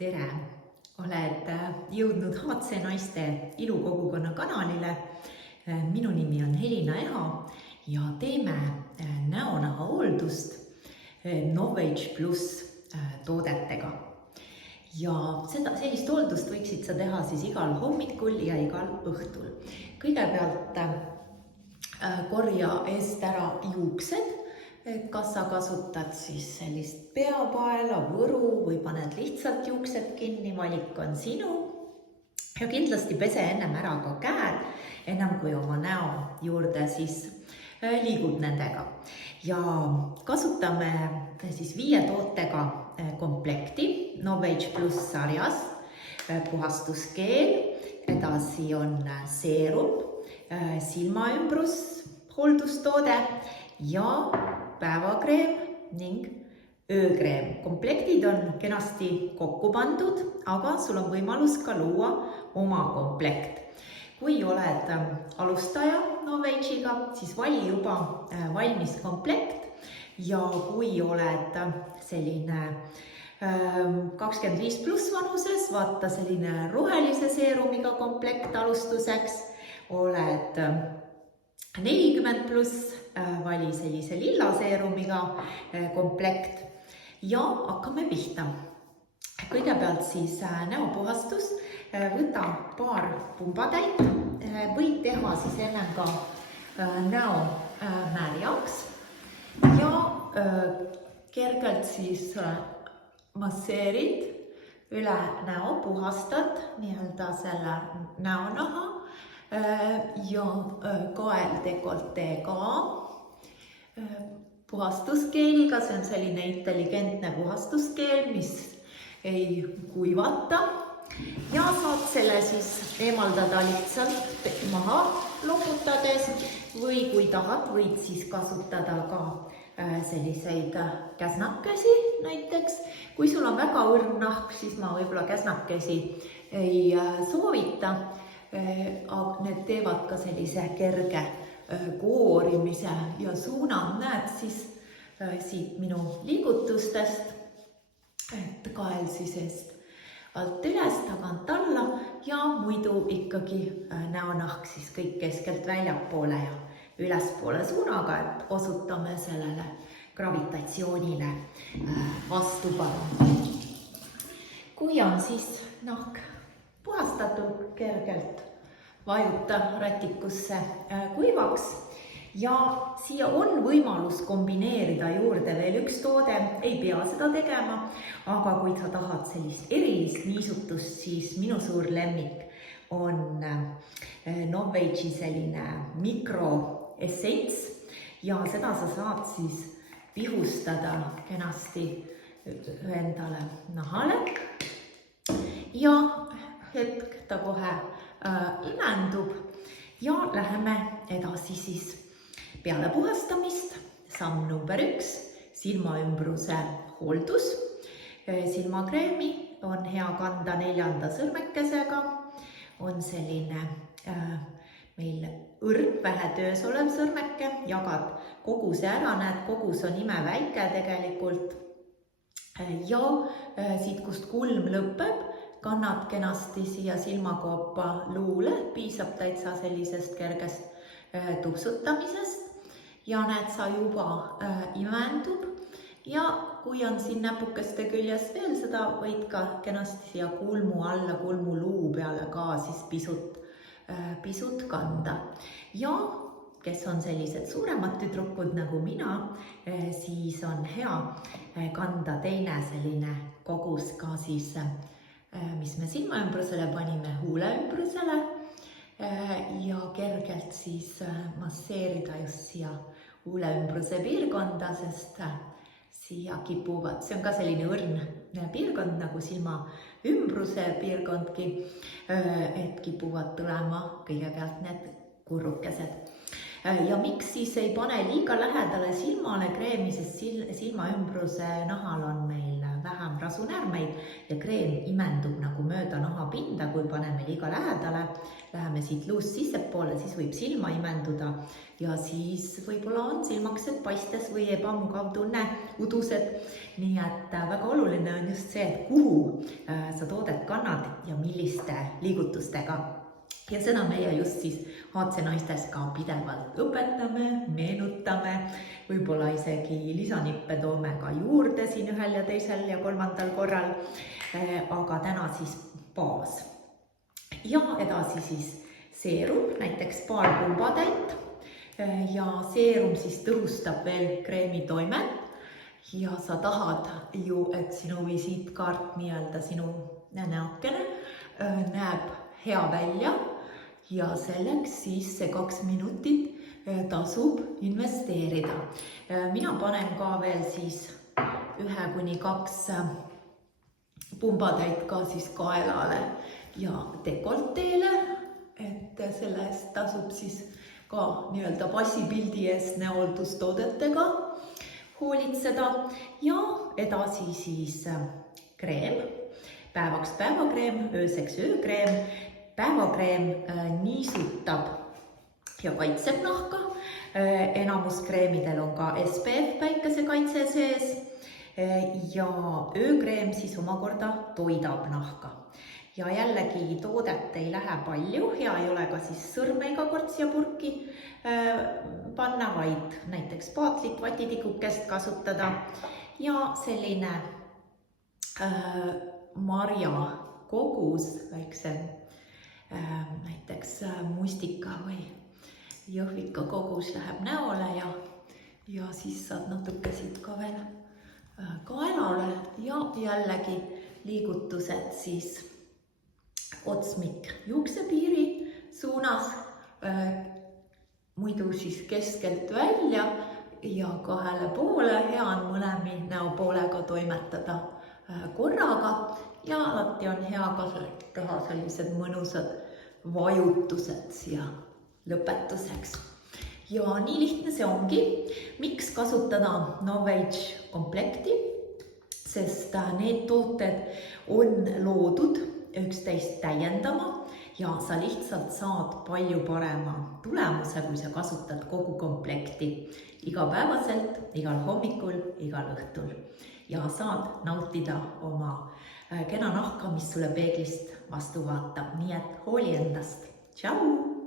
Tere! Oled jõudnud HC Naiste ilukogukonna kanalile. Minu nimi on Helina Eha ja teeme näonaha hooldust Novage Plus toodetega. Ja sellist hooldust võiksid sa teha siis igal hommikul ja igal õhtul. Kõigepealt korja eest ära juuksed. Kas sa kasutad siis sellist peapaela, võru või paned lihtsalt juuksed kinni, valik on sinu. Ja kindlasti pese ennem ära ka käed, ennem kui oma näo juurde siis liigud nendega. Ja kasutame siis 5 tootega komplekti Novage Plus sarjas, puhastuskeel, edasi on seerum, silmaümbrus, hooldustoode ja päevakreem ning öökreem. Komplektid on kenasti kokku pandud, aga sul on võimalus ka luua oma komplekt. Kui oled alustaja Novage'iga, siis vali juba valmis komplekt ja kui oled selline 25 pluss vanuses, vaata selline rohelise seerumiga komplekt alustuseks, oled 40 pluss, vali sellise lilla seerumiga komplekt ja hakkame pihta. Kõigepealt siis näopuhastus, võta paar pumbatäit, võid teha siis ennem ka näo märjaks ja kergelt siis masseerid üle näo, puhastad nii-öelda selle näonaha ja kael dekoltee ka puhastuskeeliga, see on selline intelligentne puhastuskeel, mis ei kuivata ja saad selle siis eemaldada lihtsalt maha loputades või kui tahad, võid siis kasutada ka selliseid käsnakesi näiteks. Kui sul on väga õrn nahk, siis ma võib-olla käsnakesi ei soovita. Need teevad ka sellise kerge koorimise ja suunad näed siis siit minu liigutustest, et kael siis eest alt üles, tagant alla ja muidu ikkagi näonahk siis kõik keskelt väljapoole ja ülespoole suunaga, et osutame sellele gravitatsioonile vastupanu. Kui on siis nahk puhastatud, kergelt vajuta rätikusse kuivaks ja siia on võimalus kombineerida juurde veel üks toode, ei pea seda tegema, aga kui sa tahad sellist erilist niisutust, siis minu suur lemmik on Novage'i selline mikroessents ja seda sa saad siis pihustada kenasti endale nahale ja hetk ta kohe imendub ja läheme edasi siis peale puhastamist. Samm number 1, silmaümbruse hooldus. Silmakreemi on hea kanda 4. sõrmekesega. On selline meil õrn, vähe töös olev sõrmeke, jagad koguse ära, näed, kogus on imeväike tegelikult. Ja siit, kust kulm lõpeb, kannad kenasti siia silmakoopa luule, piisab täitsa sellisest kergest tupsutamisest ja näed, sa juba imendub ja kui on siin näpukeste küljes veel, seda võid ka kenasti siia kulmu alla, kulmu luu peale ka siis pisut kanda. Ja kes on sellised suuremad tüdrukud nagu mina, siis on hea kanda teine selline kogus ka siis mis me silmaümbrusele panime, huuleümbrusele ja kergelt siis masseerida just siia huuleümbruse piirkonda, sest siia kipuvad, see on ka selline õrn piirkond nagu silmaümbruse piirkondki, et kipuvad tulema kõigepealt need kurrukesed. Ja miks siis ei pane liiga lähedale silmale kreemi, sest silmaümbruse nahal on meil vähem rasunäärmeid ja kreem imendub nagu mööda nahapinda, kui paneme liiga lähedale. Läheme siit luust sissepoole, siis võib silma imenduda ja siis võib-olla on silmaksed paistes või ebamugav tunne, udused. Nii et väga oluline on just see, et kuhu sa toodet kannad ja milliste liigutustega. Ja seda meie just siis HC naistes ka pidevalt õpetame, meenutame, võib-olla isegi lisanippe toome ka juurde siin ühel ja teisel ja kolmandal korral, aga täna siis baas. Ja edasi siis seerum, näiteks paar pumbatäit ja seerum siis tõhustab veel kreemi toimet ja sa tahad ju, et sinu visiitkaart, nii-öelda sinu näokene näeb hea välja ja selleks siis see 2 minutit tasub investeerida. Mina panen ka veel siis 1 kuni 2 pumbatäit ka siis kaelale ja dekolteele, et selle eest tasub siis ka nii-öelda passipildi eest näoldustoodetega hoolitseda ja edasi siis kreem, päevaks päevakreem, ööseks öökreem. Päevakreem niisutab ja kaitseb nahka, enamus kreemidel on ka SPF päikesekaitse sees ja öökreem siis omakorda toidab nahka. Ja jällegi toodet ei lähe palju, hea ei ole ka siis sõrme iga kord siia purki panna, vaid näiteks paatlit, vatitikukest kasutada ja selline marjakogus, väikse näiteks mustika või jõhvika kogus läheb näole ja siis saad natuke siit ka veel kaelale ja jällegi liigutused siis otsmik juuksepiiri suunas, muidu siis keskelt välja ja 2 poole, hea on mõlemi näopoolega toimetada korraga ja alati on hea ka teha sellised mõnusad vajutused siia lõpetuseks. Ja nii lihtne see ongi, miks kasutada Novage komplekti, sest need tooted on loodud üksteist täiendama ja sa lihtsalt saad palju parema tulemuse, kui sa kasutad kogu komplekti igapäevaselt, igal hommikul, igal õhtul ja saad nautida oma kena nahka, mis sulle peeglist vastu vaatab, nii et hooli endast. Tšau!